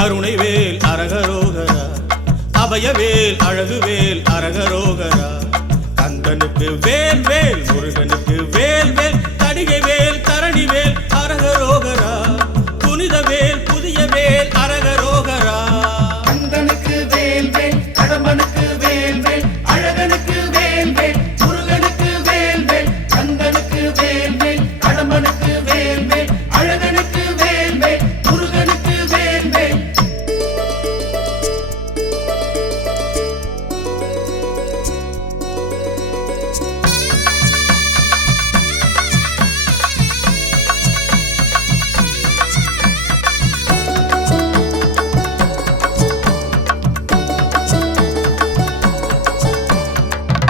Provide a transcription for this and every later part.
கருணைவேல் அரகரோகரா, அபயவேல் அழகுவேல் அரகரோகரா. கந்தனுக்கு வேல் வேல், முருகனுக்கு வேல் வேல், தடிகை வேல் தரணி வேல் அரகரோகரா. புனித வேல் புதிய வேல் அரகரோகரா. கந்தனுக்கு வேல் வேல், கடம்பனுக்கு வேல் வேல், அழகனுக்கு வேல் வேல், முருகனுக்கு வேல் வேல். கந்தனுக்கு வேல் வேல், கடம்பனுக்கு வேல் வேல், அழகனுக்கு வேல் வேல், முருகனுக்கு வேல் வேல்.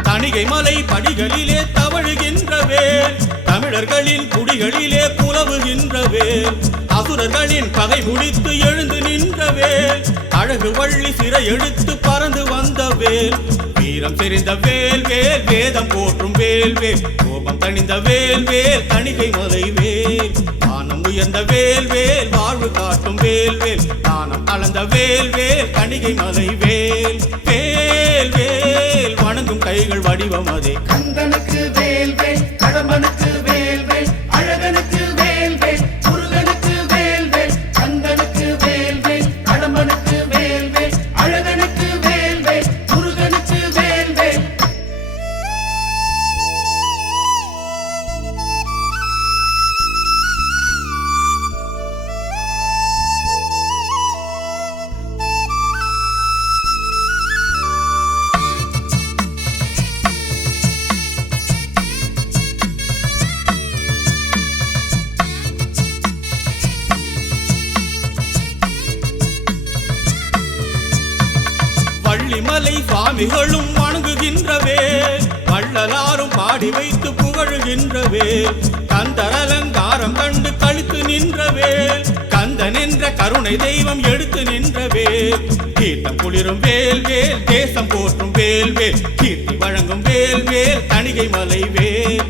தணிகை மலை படிகளிலே தவழுகின்ற வேல், தமிழர்களின் குடிகளிலே புலவுகின்ற வேல். அசுரர்களின் பகை முடித்து எழுந்து நின்ற வேல், அழகு வள்ளி சிறை எடுத்து பறந்து வந்த வேல். வீரம் தெரிந்த வேல் வேல், வேதம் போற்றும் வேல் வேல், கோபம் தணிந்த வேல் வேல், தணிகை மலை வேல். வானம் உயர்ந்த வேல் வேல், வாழ்வு காட்டும் வேல் வேல், தானம் அளந்த வேல் வேல், தணிகை மலை வேல். வேல் வேல் வணங்கும் கைகள் வடிவம் அதே. கந்தனுக்கு வேல் வேல், கடம்பனுக்கு வேல் வேல், அழகனுக்கு வேல் வேல், முருகனுக்கு வேல் வேல். கந்தனுக்கு வேல் வேல், கடம்பனுக்கு வேல் வேல், அழகனுக்கு வேல் வேல், முருகனுக்கு வேல் வேல். வள்ளிமலை சுவாமிகளும் வணங்குகின்ற வேல், வள்ளலாரும் பாடி வைத்து புகழுகின்ற வேல். கந்தர் அலங்காரம் கண்டு கழித்து நின்ற வேல், கந்தன் என்ற கருணை தெய்வம் எடுத்து நின்ற வேல். தீர்த்தம் குளிரும் வேல் வேல், தேசம் போற்றும் வேல் வேல், கீர்த்தி வழங்கும் வேல் வேல், தணிகை மலை வேல்.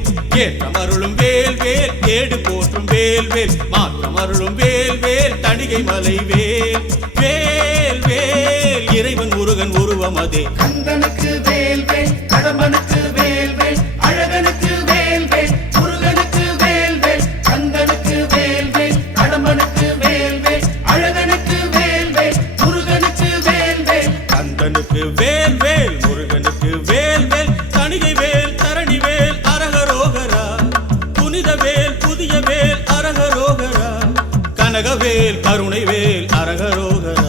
ஏற்றம் அருளும் வேல் வேல், ஏடு போற்றும் வேல் வேல், மாற்றம் அருளும் வேல் வேல், தணிகை மலை வேல். வேல் வேல் இறைவன் முருகன் உருவம் அதே. கந்தனுக்கு வேல் வேல், கடம்பனுக்கு வேல் வேல், அழகனுக்கு வேல் வேல், முருகனுக்கு வேல் வேல். கந்தனுக்கு வேல் வேல், கடம்பனுக்கு வேல் வேல், அழகனுக்கு வேல் வேல், முருகனுக்கு வேல் வேல். கந்தனுக்கு வேல் வேல், முருகனுக்கு வேல் வேல், தணிகை வேல் தரணி வேல் அரகரோகரா. புனித வேல் புதிய வேல் அரகரோகரா. கனகவேல் கருணை வேல் அரகரோகரா,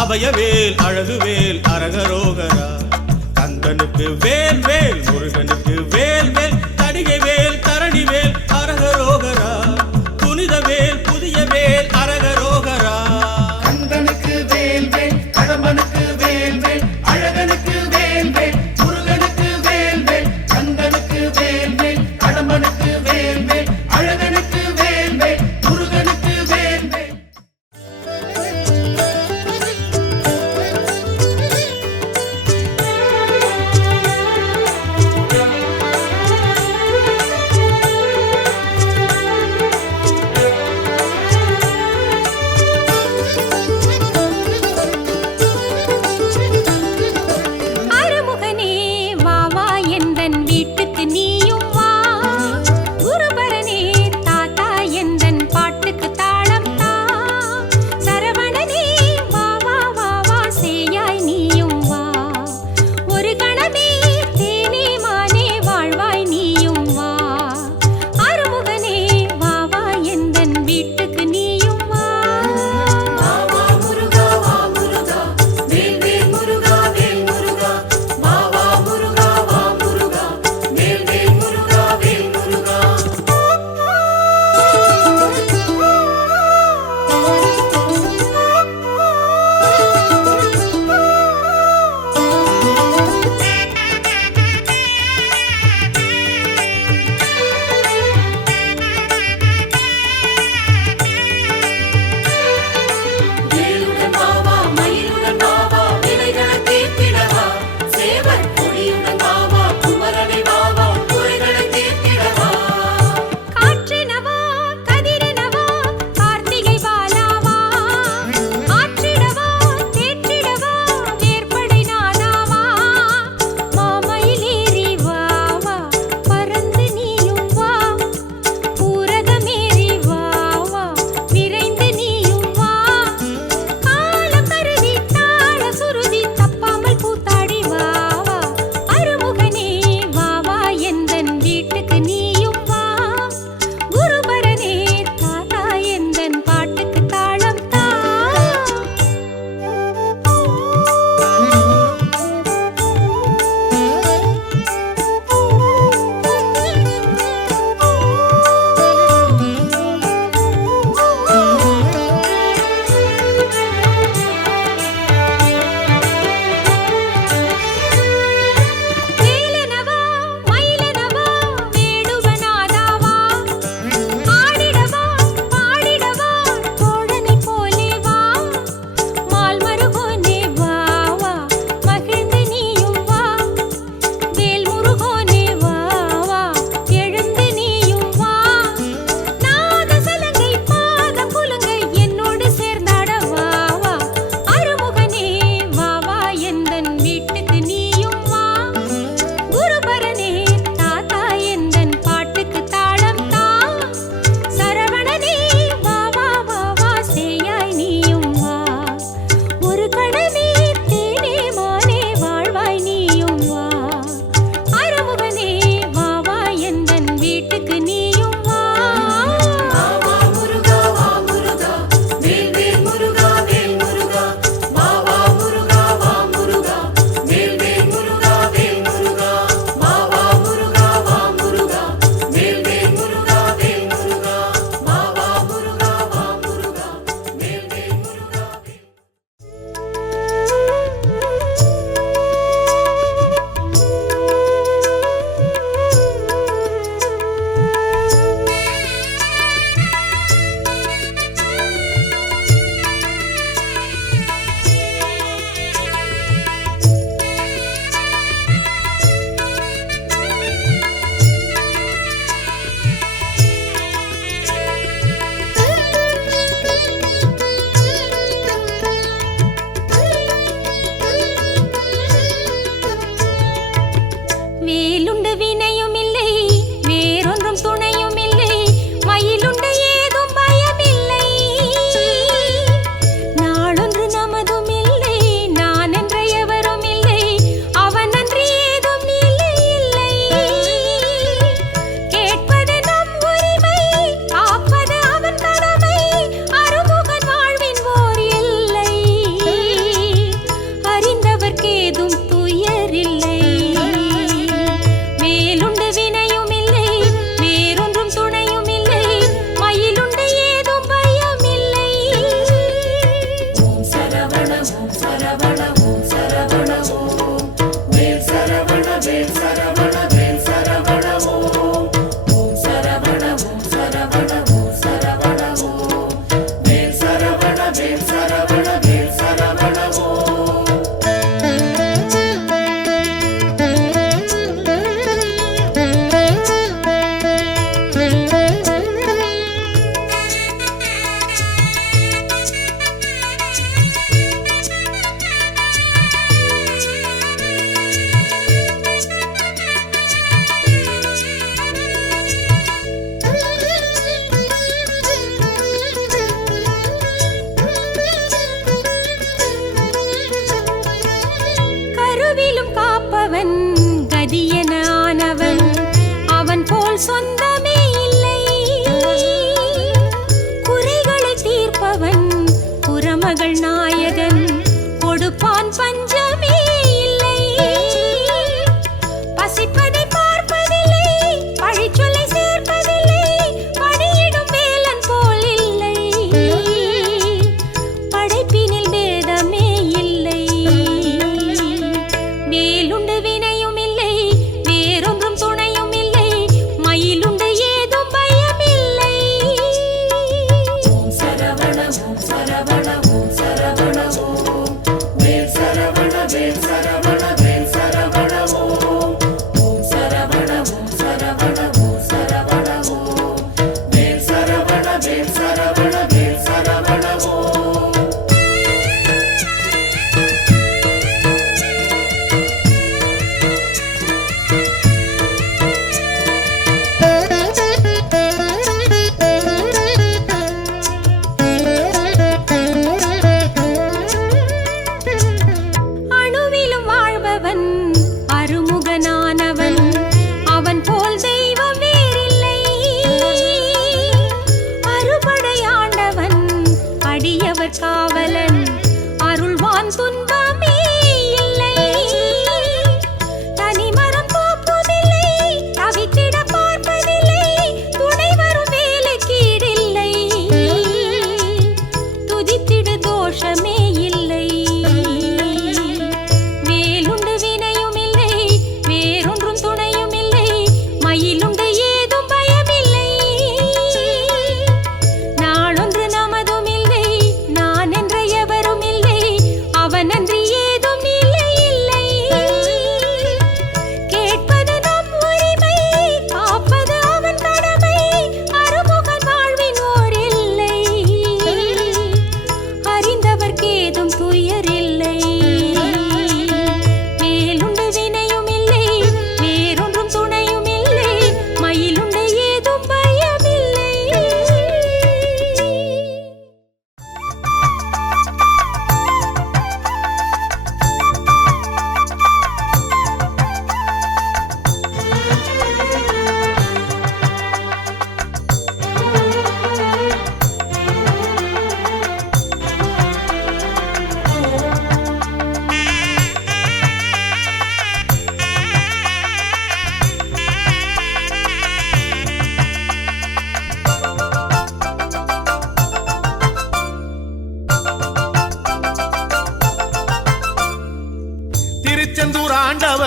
அபயவேல் அழகுவேல் அரகரோகரா. கந்தனுக்கு வேல் வேல், முருகனுக்கு வேல் வேல், தடிகை வேல் தரணி வேல் அரகரோகரா. புனித வேல் புதிய வேல் அரகரோகரா. கந்தனுக்கு வேல் வேல், கடம்பனுக்கு வேல் வேல், அழகனுக்கு வேல் வேல், முருகனுக்கு வேல் வேல். கந்தனுக்கு வேல் வேல், கடம்பனுக்கு வேல் வேல், அழகனுக்கு வேல் வேல், முருகனுக்கு வேல் வேல்.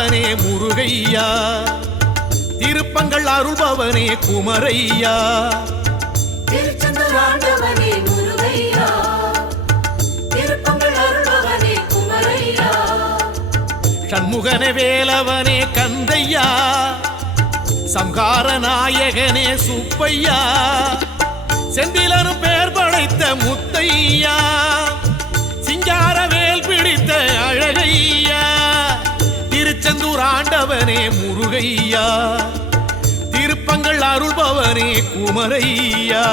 ஆண்டவனே முருகையா, திருப்பங்கள் அருள்பவனே குமரையா. திருச்செந்தூர் ஆண்டவனே முருகையா, திருப்பங்கள் அருள்பவனே குமரையா. சண்முகனே வேலவனே கந்தையா, சம்ஹார நாயகனே சுப்பையா, செந்திலனும் பேர் படைத்த முத்தையா, சிங்கார வேல் பிடித்த அழகையா. திருச்செந்தூர் ஆண்டவனே முருகையா, திருப்பங்கள் அருள்பவனே குமரையா.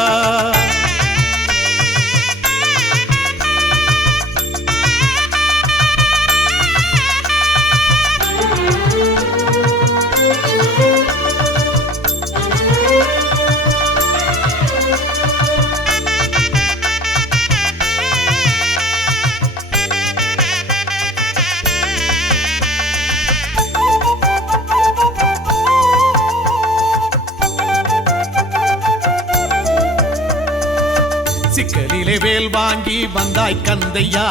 சிக்கலிலே வேல் வாங்கி வந்தாய் கந்தையா,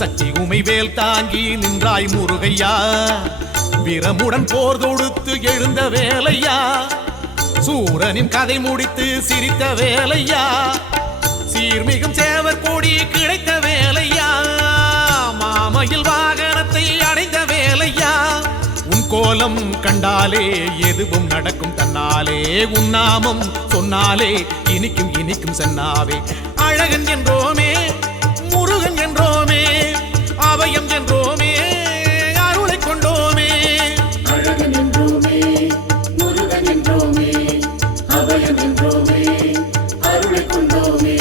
சக்தி உமை வேல் தாங்கி நின்றாய் முருகையா. வீரமுடன் போர் தொடுத்து எழுந்த வேலையா, சூரனின் கதை முடித்து சிரித்த வேலையா. சீர்மிகும் சேவர் கொடி கிடைத்த வேலையா, மாமையில் வாகனத்தை அடைந்த வேலையா. உன் கோலம் கண்டாலே எதுவும் நடக்கும் தன்னாலே, உன் நாமம் சொன்னாலே இனிக்கும் இனிக்கும் சென்னாவே. அழகன் என்றோமே முருகன் என்றோமே, அபயம் என்றோமே அருளை கொண்டோமே. அழகன் என்றோமே முருகன் என்றோமே, அபயம் என்றோமே அருளை கொண்டோமே.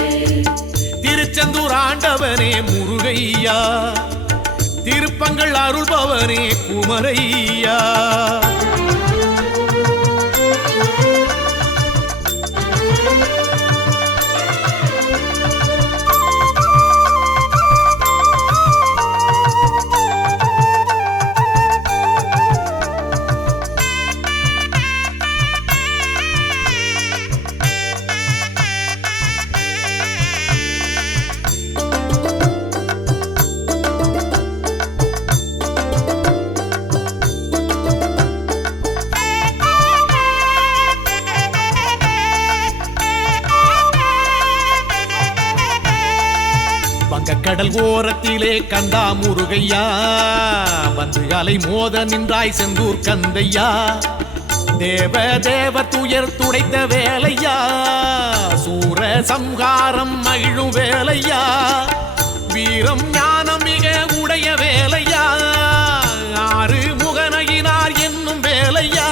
திருச்செந்தூர் ஆண்டவனே முருகையா, திருப்பங்கள் அருள்பவனே குமரையா. கடல் ஓரத்திலே கண்டா முருகையா, வந்து அலை மோத நின்றாய் செந்தூர் கந்தையா. தேவ தேவ துயர் துடைத்த வேலையா, சூர சம்ஹாரம் மகிழும் வேலையா. வீரம் ஞானம் மிக உடைய வேலையா, ஆறு முகனகினார் என்னும் வேலையா.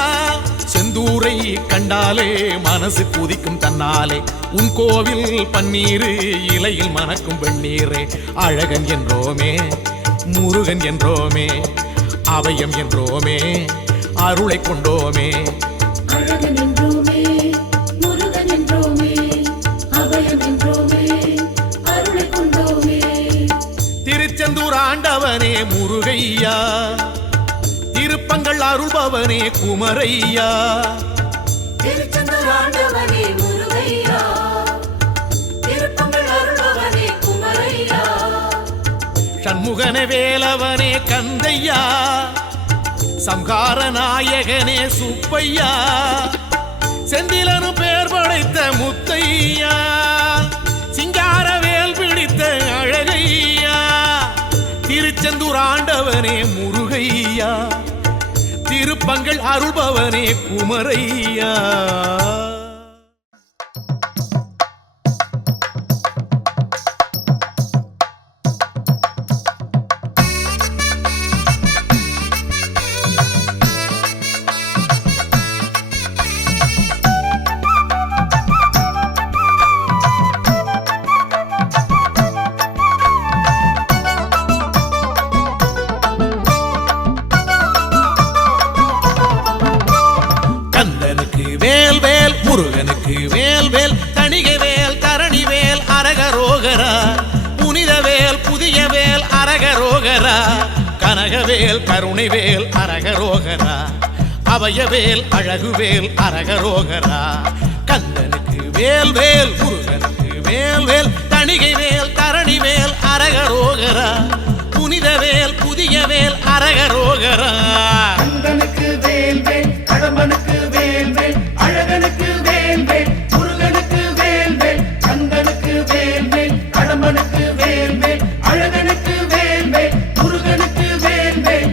செந்தூரை கண்டாலே மனசு குதிக்கும் தன்னாலே, உன் கோவில் பன்னீரு இலையில் மணக்கும் வெண்ணீரே. அழகன் என்றோமே முருகன் என்றோமே, அபயம் என்றோமே அருளை கொண்டோமே. அழகன் என்றோமே முருகன் என்றோமே, அபயம் என்றோமே அருளை கொண்டோமே. திருச்செந்தூர் ஆண்டவனே முருகையா, திருப்பங்கள் அருள்பவனே குமரையா. திருச்செந்தூர் ஆண்டவனே முருகையா, திருப்பங்கள் அருள்பவனே குமரையா. சண்முகனே வேலவனே கந்தையா, சம்ஹார நாயகனே சுப்பையா, செந்திலனும் பேர் படைத்த முத்தையா, சிங்கார வேல் பிடித்த அழகையா. திருச்செந்தூர் ஆண்டவனே முருகையா, திருப்பங்கள் அருள்பவனே குமரையா. முருகனுக்கு வேல் வேல், தணிகை வேல், தரணி வேல், அரகரோகரா. புனித வேல், புதிய வேல், அரகரோகரா. கனகவேல், கருணை வேல், அரகரோகரா. அபயவேல், அழகுவேல், அரகரோகரா. கந்தனுக்கு வேல் வேல், முருகனுக்கு வேல் வேல், தணிகை வேல், தரணி வேல், அரகரோகரா. புனித புனிதவேல் புதியவேல் அரகரோகரா. கந்தனுக்கு வேல் வேல் கடம்பனுக்கு வேல் வேல் அழகனுக்கு வேல் வேல் முருகனுக்கு வேல் வேல் கந்தனுக்கு வேல் வேல் கடம்பனுக்கு வேல் வேல் அழகனுக்கு வேல் வேல் முருகனுக்கு வேல் வேல்.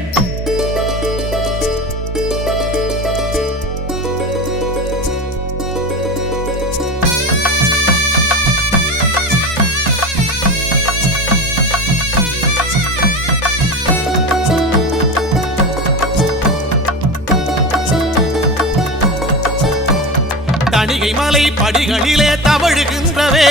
தணிகை மலை படிகளிலே தவழுகின்றவே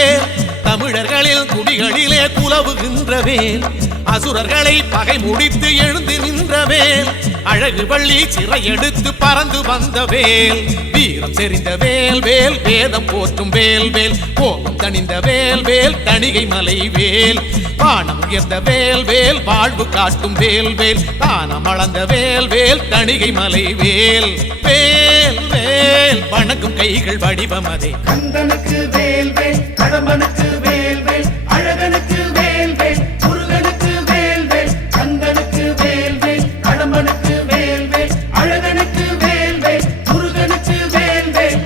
தமிழர்களில் குடிகளிலே குலவுகின்றவேல் அசுரர்களை பகை முடித்து எழுந்து நின்றவேல் அழகு வள்ளி சிறை எடுத்து பறந்து வந்தவேல் வீரம் செறிந்த வேல் வேல் வேதம் போற்றும் வேல் வேல் கோபம் தணிந்த வேல் வேல் தணிகை மலை வேல் வானம் உயர்ந்த வேல் வேல் வாழ்வு காட்டும் வேல் வேல் தானம் அளந்த வேல் வேல் தணிகை மலை வேல் வேல் வேல் வணங்கும் கைகள் வடிவம் அதே. கந்தனுக்கு வேல் வேல் கடம்பனுக்கு வேல் வேல் அழகனுக்கு வேல் வேல் முருகனுக்கு வேல் வேல் கந்தனுக்கு வேல் வேல் கடம்பனுக்கு வேல் வேல் அழகனுக்கு வேல் வேல் முருகனுக்கு வேல் வேல்.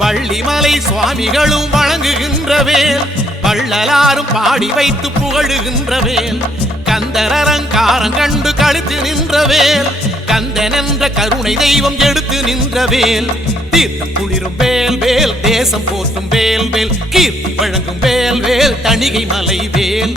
வள்ளிமலை சுவாமிகளும் வணங்குகின்றவேல் வள்ளலாரும் பாடி வைத்து புகழுகின்றவேல் கந்தரங்காரம் கண்டு கழித்து நின்றவேல் கந்தன் என்ற கருணை தெய்வம் எடுத்து நின்றவேல் தீர்த்தம் குளிரும் வேல் வேல் தேசம் போற்றும் வேல் வேல் கீர்த்தி வழங்கும் வேல் வேல் தணிகை மலை வேல்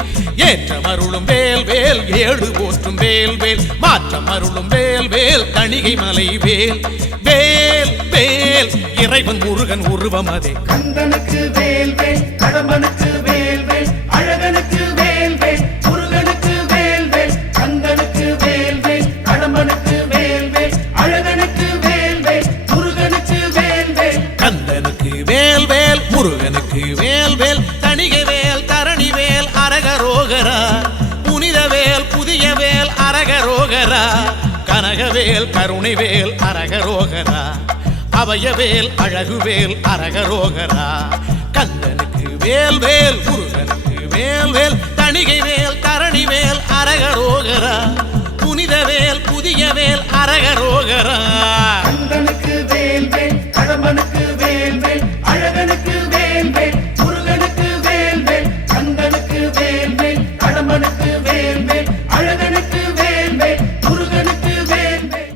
ஏற்றம் அருளும் வேல் வேல் ஏழு போற்றும் வேல் வேல் மாற்றம் அருளும் வேல் வேல் தணிகை மலை வேல் வேல் வேல் இறைவன் முருகன் உருவம் அதே. கந்தனுக்கு வேல் வேல் கடம்பனுக்கு வேல் வேல் அழகனுக்கு வேல் வேல் முருகனுக்கு வேல் வேல் கந்தனுக்கு வேல் வேல் கடம்பனுக்கு வேல் வேல் அழகனுக்கு வேல் வேல் முருகனுக்கு வேல் வேல். கந்தனுக்கு வேல் வேல் முருகனுக்கு வேல் வேல் தணிகை வேல் தரணி வேல் அரகரோகரா புனிதவேல் புதியவேல் அரகரோகரா கனகவேல் கருணைவேல் அரகரோகரா அபயவேல் அழகுவேல் அரகரோகரா கந்தனுக்கு வேல் வேல் முருகனுக்கு வேல் வேல் தணிகை வேல் தரணி வேல் அரகரோகரா புனிதவேல் புதியவேல் அரகரோகரா. கந்தனுக்கு வேல் வேல் கடம்பனுக்கு வேல் வேல் அழகனுக்கு வேல் வேல் முருகனுக்கு வேல் வேல் கந்தனுக்கு வேல் வேல் கடம்பனுக்கு வேல் வேல் அழகனுக்கு வேல் வேல் முருகனுக்கு வேல் வேல்.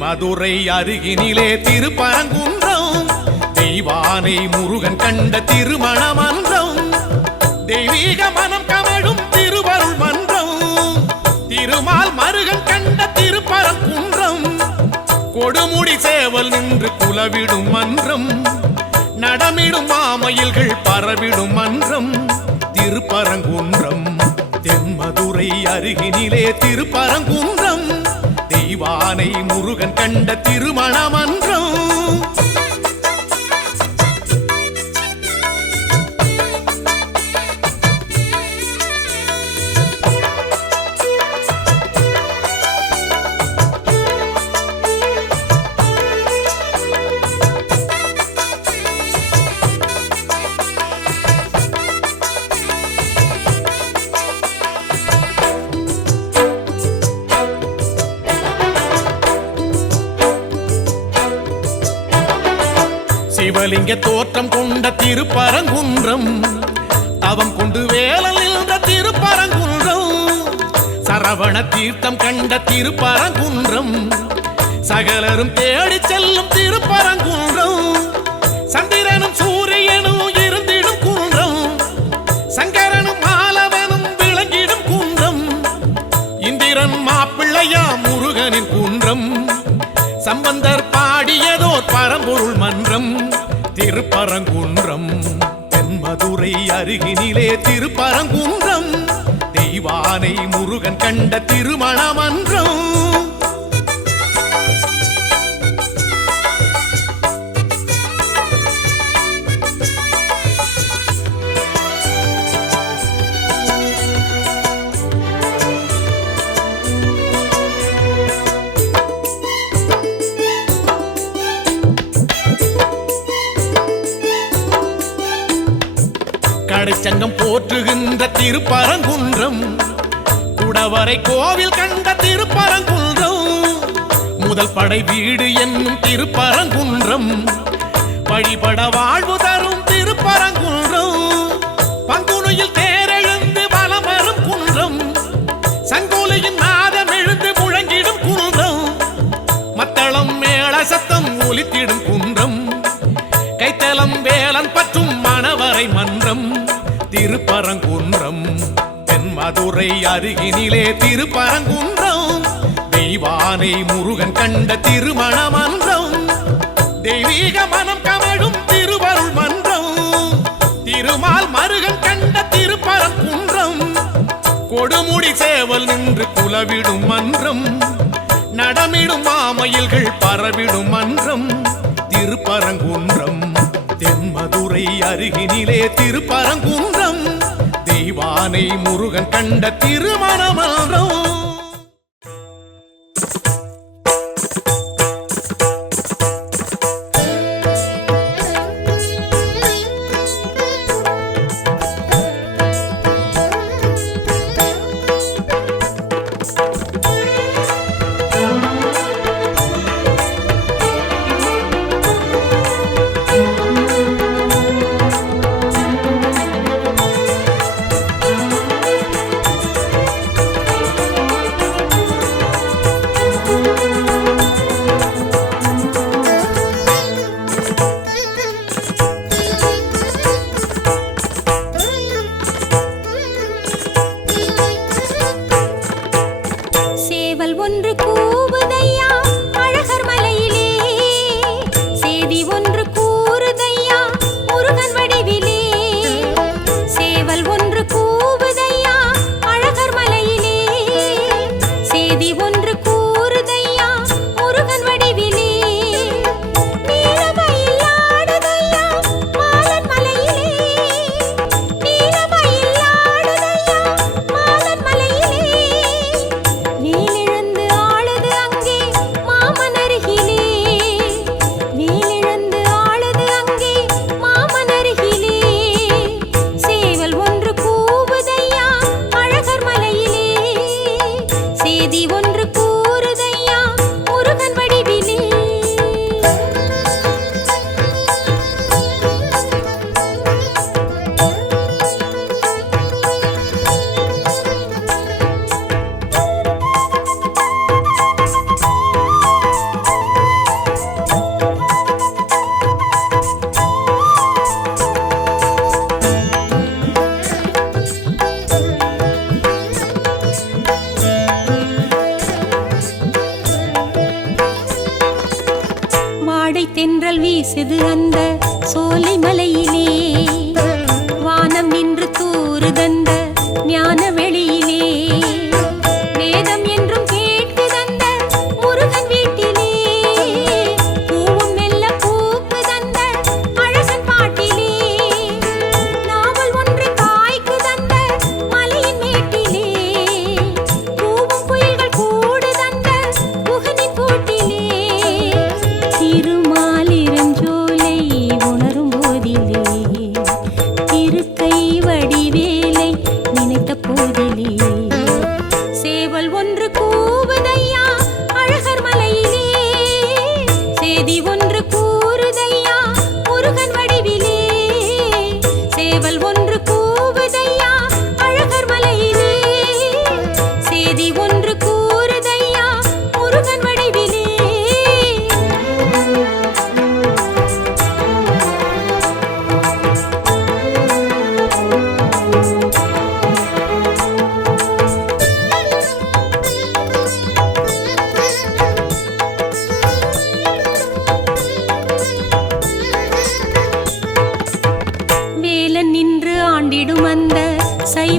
மதுரை அருகினிலே திருப்பரங்குன்றம் தெய்வானை முருகன் கண்ட திருமணமன்றம் தெய்வீக மனம் கமழும் திருவருள் மன்றம் திருமால் மருகன் கண்ட திருப்பரங்குன்றம் கொடுமுடி சேவல் நின்று குலவிடும் மன்றம் நடமிடும் மாமயில்கள் பரவிடும் மன்றம் திருப்பரங்குன்றம் தென்மதுரை அருகினிலே திருப்பரங்குன்றம் தெய்வானை முருகன் கண்ட திருமணமன்றம். சிவலிங்க தோற்றம் கொண்ட திருப்பரங்குன்றம் தவம் கொண்டு வேலல் நின்ற திருப்பரங்குன்றம் சரவண தீர்த்தம் கண்ட திருப்பரங்குன்றம் சகலரும் தேடி செல்லும் திருப்பரங்குன்றம் சந்திரனும் சூரியனும் இருந்திடும் குன்றம் சங்கரனும் மாலவனும் விளங்கிடும் குன்றம் இந்திரன் மாப்பிள்ளையா முருகனின் குன்றம் சம்பந்தர் பாடியதோர் பரம்பொருள் மன்றம் திருப்பரங்குன்றம் தென்மதுரை அருகினிலே திருப்பரங்குன்றம் தெய்வானை முருகன் கண்ட திருமண மன்றம் கடைச்சங்கம் போற்றுகின்ற திருப்பரங்குன்றம் குடவரை கோவில் கண்ட திருப்பரங்குன்றம் முதல் படை வீடு என்னும் திருப்பரங்குன்றம் வழிபட வாழ்வு தரும் திருப்பரங்குன்றம் பங்குனியில் தேரெழுந்து வலம் வரும் குன்றம் சங்கோலியின் நாதம் எழுந்து முழங்கிடும் குன்றம் மத்தளம் மேள சத்தம் ஒலித்திடும் குன்றம் கைத்தலம் வேலன் பற்றும் மணவரை மன்றம் திருப்பரங்குன்றம் தென்மதுரை அருகினிலே திருப்பரங்குன்றம் தெய்வானை முருகன் கண்ட திருமண மன்றம் தெய்வீக மனம் கமழும் திருவருள் மன்றம் திருமால் மருகன் கண்ட திருப்பரங்குன்றம் கொடுமுடி சேவல் நின்று குலவிடும் மன்றம் நடமிடும் மாமயில்கள் பரவிடும் மன்றம் திருப்பரங்குன்றம் தென்மதுரை அருகினிலே திருப்பரங்குன்றம் தெய்வானை முருகன் கண்ட திருமண மன்றம் தென்றல் வீசுது அந்த சோலை மலையிலே வானம் நின்று தூறுதந்த ஞான வெளியிலே வேதம் என்றும் கேட்குதந்த முருகன் வீட்டிலே பூவும் மெல்ல பூக்குதந்த அழகன் பாட்டிலே நாவல் ஒன்று காய்க்குதந்த மலையின் மேட்டிலே பூவும் குயில்கள் கூடுதந்த குகனின் கூட்டிலே திருமாலிரஞ்சோலை உணரும் போதிலே திருக்கை வடிவேலை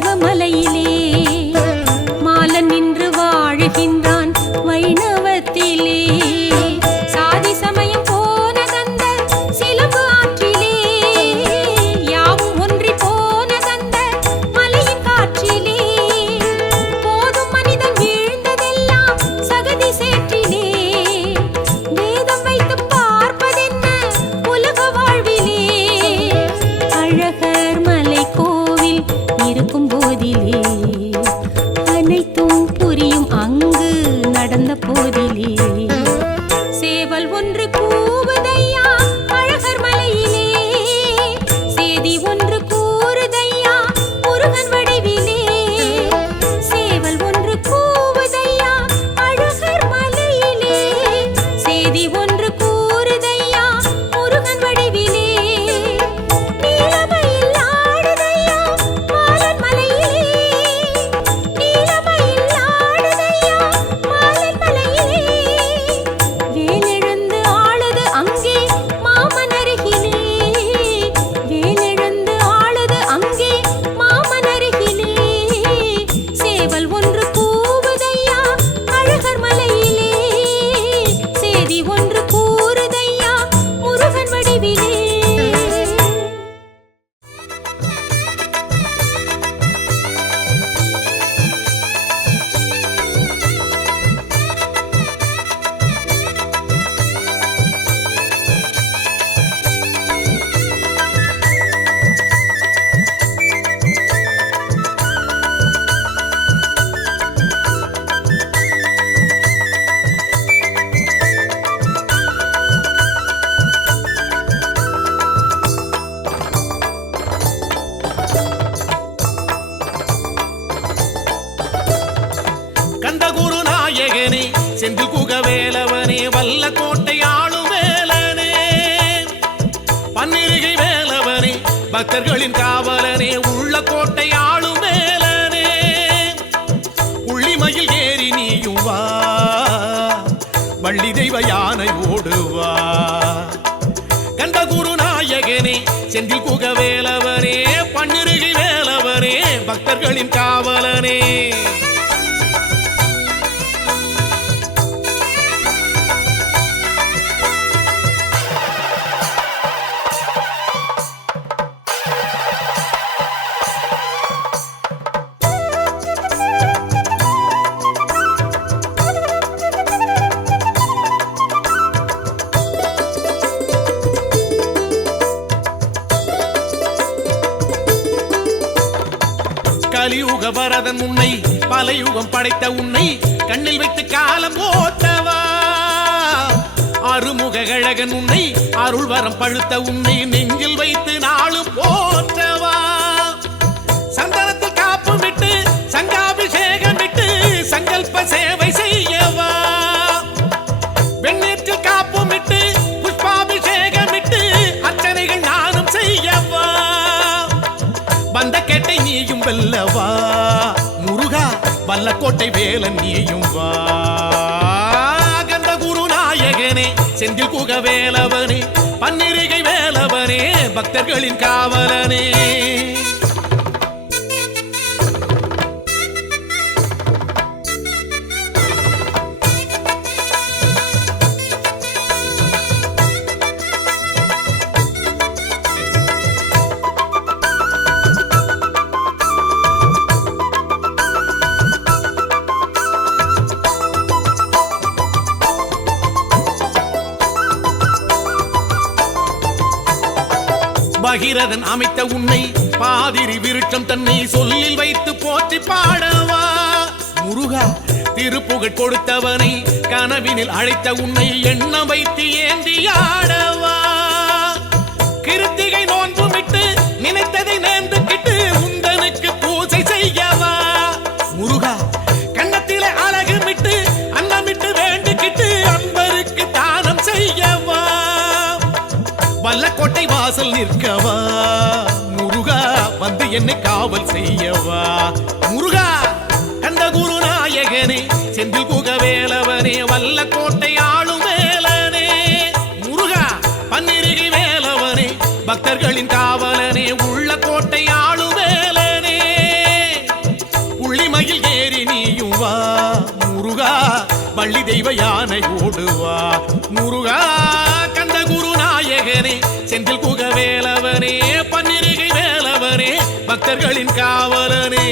சிவமலையிலே மாலன் நின்று வாழுகின்றான் வைணவத்திலே சாதி சமயம் போனதந்த சிலம்பு ஆற்றிலே யாவும் ஒன்றி போனதந்த மலையின் காற்றிலே போதும் மனிதன் வீழ்ந்ததெல்லாம் சகதி சேற்றிலே வேதம் வைத்து பார்ப்பதென்ன உலக வாழ்விலே அழகர் மலை கோவில் இருக்கும் போதிலே அனைத்தும் புரியும் அங்கு நடந்த போதிலே சேவல் ஒன்று கூவுதையா அழகர் மலையிலே சேதி ஒன்று கூறுதையா முருகன் வடிவிலே சேவல் ஒன்று கூவுதையா அழகர் மலையிலே சேதி ஒன்று கூறுதையா முருகன் வடிவிலே நீலமயில் ஆடுதையா மாலன் மலையிலே நீலமயில் ஆடுதையா மாலன் மலையிலே வேலெழுந்து ஆளுது அங்கே மாமன் அருகிலே வேலெழுந்து ஆளுது அங்கே மாமன் அருகிலே சேவல் ஒன்று கூவுதையா அழகர் மலையிலே சேதி ஒன்று கூறுதையா முருகன் வடிவிலே கந்தகுரு நாயகனே செந்தில் குகவேலவனே வல்ல கோட்டை ஆளும் வேலனே பன்னிருகை வேலவனே பக்தர்களின் காவலனே உள்ள கோட்டை ஆளும் வேலனே புள்ளிமயில் ஏறி நீயும் வா வள்ளி தெய்வ யானை ஓடுவா கந்தகுரு நாயகனே செந்தில் குகவேலவனே பன்னிருகை வேலவனே பக்தர்களின் காவலனே கலியுக வரதன் உன்னை பல யுகம் படைத்த உன்னை கண்ணில் வைத்து காலம் போட்டவா அருமுக கழகன் உன்னை அருள் வரம் பழுத்த உன்னை நெஞ்சில் வைத்து நாளும் போற்றவா சந்தனத்தில் காப்பு விட்டு சங்காபிஷேகம் விட்டு சங்கல்ப சேவை செய்யவா வெண்ணேற்றில் காப்பு விட்டு புஷ்பாபிஷேகம் விட்டு அர்ச்சனைகள் நானும் செய்யவா வந்த கேட்டை நீயும் வெல்லவா முருகா வல்ல கோட்டை வேலன் நீயும் வா கந்தகுரு நாயகனே செந்தில் குகவேலவனே பன்னிருகை வேலவனே பக்தர்களின் காவலனே பகிரதன் அமைத்த உன்னை பாதிரி விருட்சம் தன்னை சொல்லில் வைத்து போற்றி பாடவா முருகா திருப்புகழ் கொடுத்தவனை கனவினில் அழைத்த உன்னை எண்ணம் வைத்து ஏந்தியாடவா கிருத்திகை நோன்புமிட்டு நினைத்ததை நேர்ந்துக்கிட்டு உந்தனுக்கு பூஜை செய்யவா முருகா கன்னத்திலே அழகு மிட்டு அன்னமிட்டு வேண்டிக்கிட்டு அன்பருக்கு தானம் செய்யவா வல்லக்கோட்டை வாசல் நிற்கவா முருகா வந்து என்னை காவல் செய்யவா முருகா கந்தகுரு நாயகனே செந்தில் குகவேலவனே வல்லக்கோட்டை ஆளும் வேலனே முருகா பன்னிருகை வேலவனே பக்தர்களின் காவலனே உள்ள கோட்டை ஆளும் வேலனே வேலவனே செந்தில் குக வேலவனே பன்னிருகை வேலவனே பக்தர்களின் காவலனே.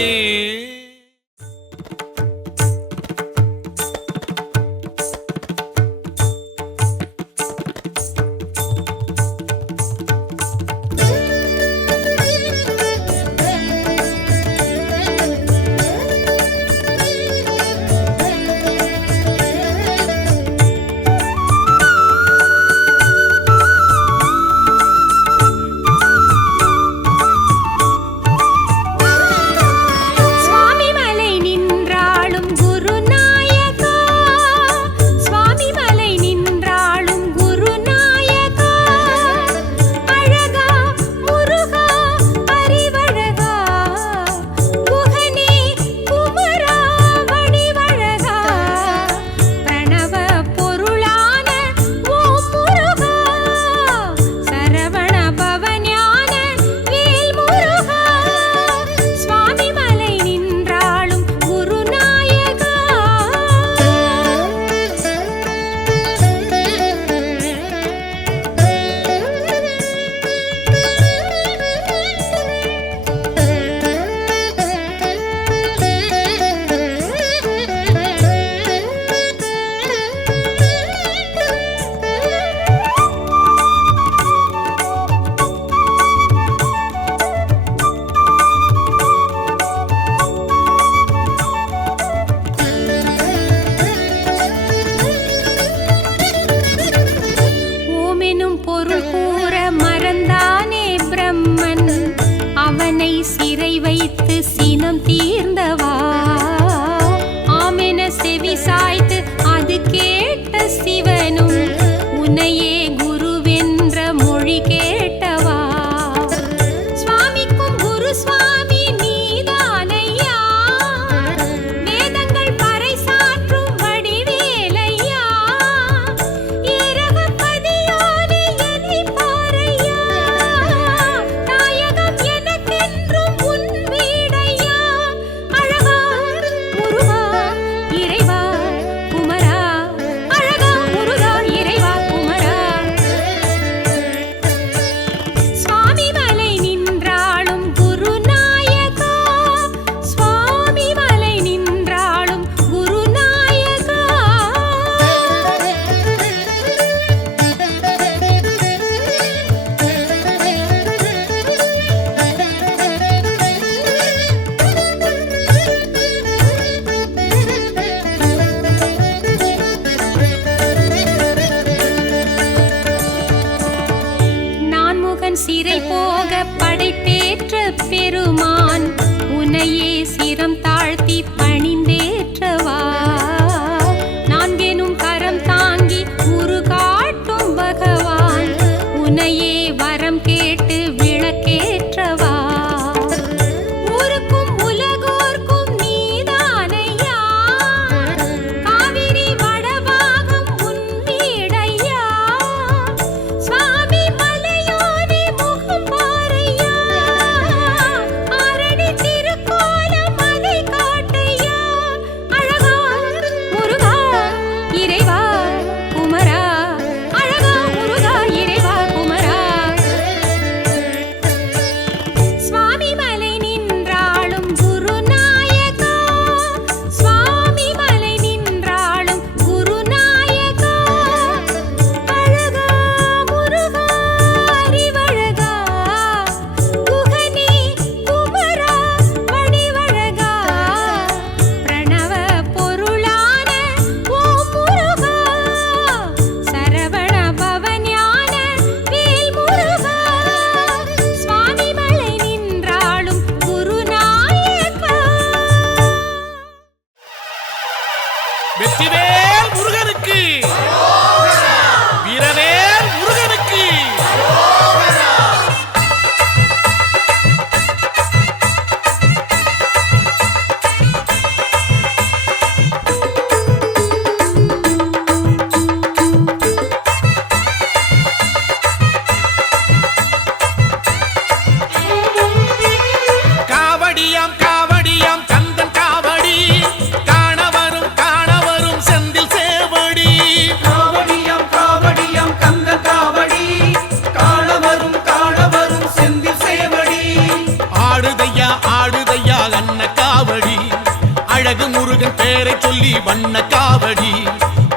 முருகன் பேரை சொல்லி வண்ண காவடி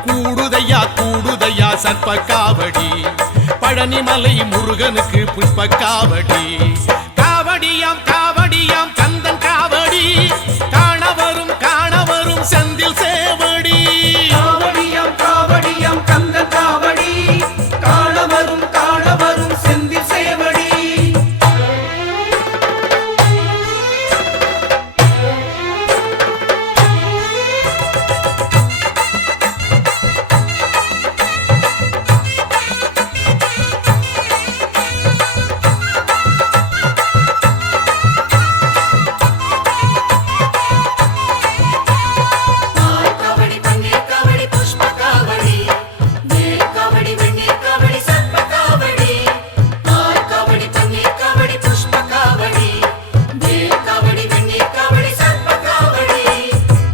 கூடுதையா கூடுதையா சர்ப்ப காவடி பழனிமலை முருகனுக்கு புஷ்ப காவடி காவடியாம் காவடியாம் கந்தன் காவடி காண வரும் செந்தில் சேவடி காவடியாம் காவடியாம் கந்தன் காவடி காண வரும் செந்தில் சேவடி பால் காவடி பன்னீர் காவடி புஷ்ப காவடி வேல் காவடி வெண்ணீர் காவடி சர்ப்ப காவடி பால் காவடி பன்னீர் காவடி புஷ்ப காவடி வேல் காவடி வெண்ணீர் காவடி சர்ப்ப காவடி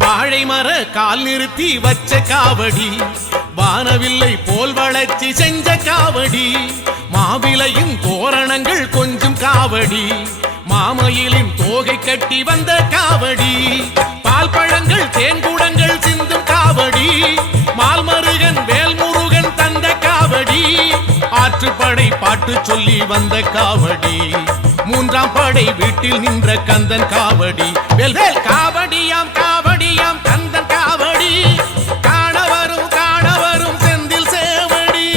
வாழை மர கால் நிறுத்தி வச்ச காவடி வானவில்லை போல் வளர்ச்சி செஞ்ச காவடி மாவிலையும் தோரணங்கள் கொஞ்சம் காவடி மாமயிலின் தோகை கட்டி வந்த காவடி பால் பழங்கள் தேன்கூடங்கள் சிந்தும் காவடி மால்மருகன் வேல்முருகன் தந்த காவடி ஆற்றுப்படை பாட்டு சொல்லி வந்த காவடி மூன்றாம் படை வீட்டில் நின்ற கந்தன் காவடி வேல் வேல் காவடியாம் காவடியாம் கந்தன் காவடி காண வரும் செந்தில் சேவடி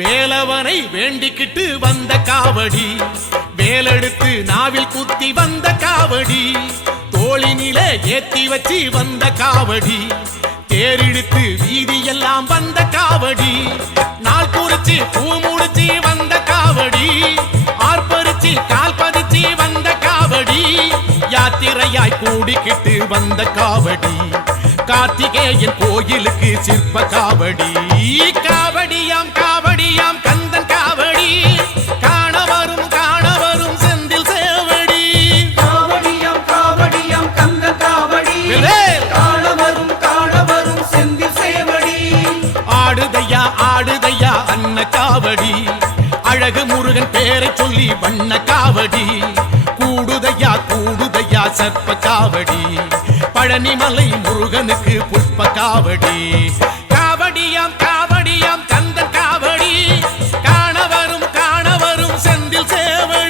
வேலவனை வேண்டிக்கிட்டு வந்த காவடி வேலெடுத்து நாவில் குத்தி வந்த காவடி தோளினில ஏத்தி வச்சு வந்த காவடி தேரிழுத்து வீதியெல்லாம் வந்த காவடி நாள் குறிச்சு பூ முடிச்சு வந்த காவடி ஆர்ப்பரிச்சு கால் பதிச்சு வந்த காவடி யாத்திரையாய் கூடிக்கிட்டு வந்த காவடி கார்த்திகேயன் கோயிலுக்கு சிற்ப காவடி காவடியாம் காவடியாம் கந்தன் காவடி காண வரும் செந்தில் சேவடி காவடியாம் காவடியாம் கந்தன் காவடி வேல். காண வரும் செந்தில் சேவடி ஆடுதையா அன்ன காவடி அழகு முருகன் பேரை சொல்லி வண்ண காவடி கூடுதையா சர்ப்ப காவடி பழனிமலை முருகனுக்கு புஷ்ப காவடி காவடியாம் காவடியாம் கந்தன் காவடி காண வரும் செந்தில் சேவடி